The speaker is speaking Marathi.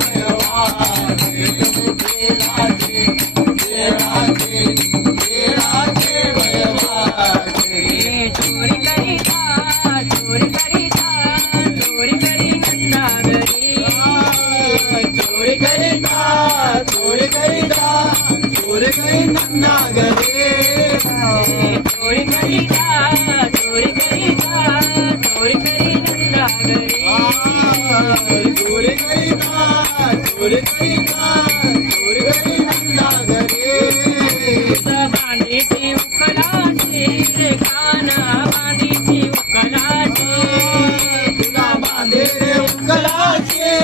भयवाचे बेलाचे बेलाचे बेलाचे भयवाचे चोरी करीता चोरी करीता चोरी करी नंदा घरी चोरी करीता चोरी करीता चोरी करी नंदा घरी चोरी करीता चोरी करीता चोरी करी नंदा घरी चोरी करीता चोरी करीता चोरी करी नंदा घरी बांधीची उकलाची रे काना बांधीची उकलाची तुला बांधे उकलाचे